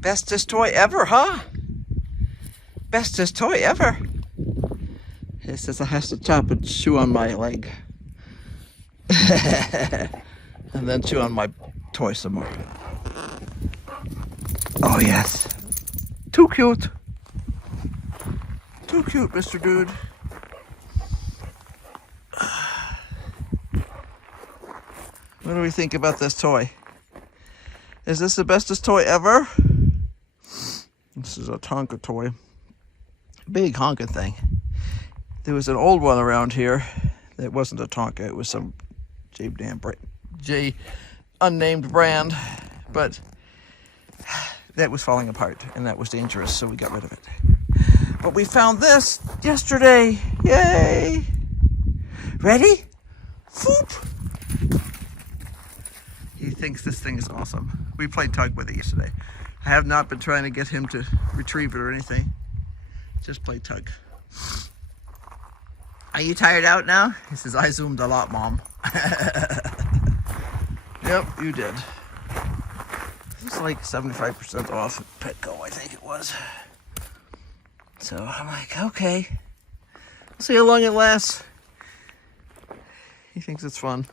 Bestest toy ever, huh? Bestest toy ever. He says I have to chop and chew on my leg. And then chew on my toy some more. Oh yes. Too cute. Too cute, Mr. Dude. What do we think about this toy? Is this the bestest toy ever? This is a Tonka toy. Big honking thing. There was an old one around here that wasn't a Tonka. It was some J unnamed brand, but that was falling apart and that was dangerous, so we got rid of it. But we found this yesterday. Yay! Ready? Whoop! He thinks this thing is awesome. We played tug with it yesterday. I have not been trying to get him to retrieve it or anything. Just play tug. Are you tired out now? He says, I zoomed a lot, Mom. Yep, you did. It's like 75% off at Petco, I think it was. So I'm like, okay. We'll see how long it lasts. He thinks it's fun.